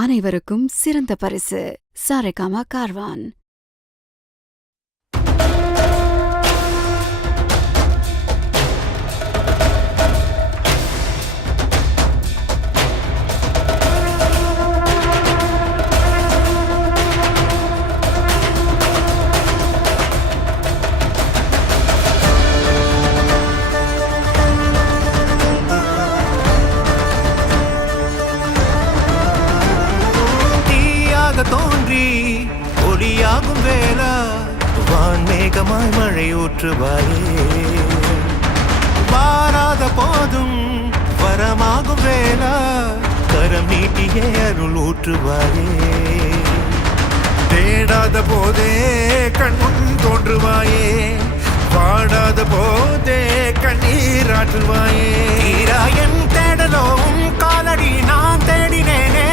அனைவருக்கும் சிறந்த பரிசு சாரேகாமா கார்வான். தோன்றி ஒளியாகும் வேளா வான்மேகமாய் மழை ஊற்றுவாயே, வாராத போதும் வரமாகும் வேளா கரம் நீட்டியே அருள் ஊற்றுவாயே, தேடாத போதே கண்முன் தோன்றுவாயே, வாடாத போதே கண்ணீராற்றுவாயே. என் தேடலோவும் காலடி நான் தேடினேனே,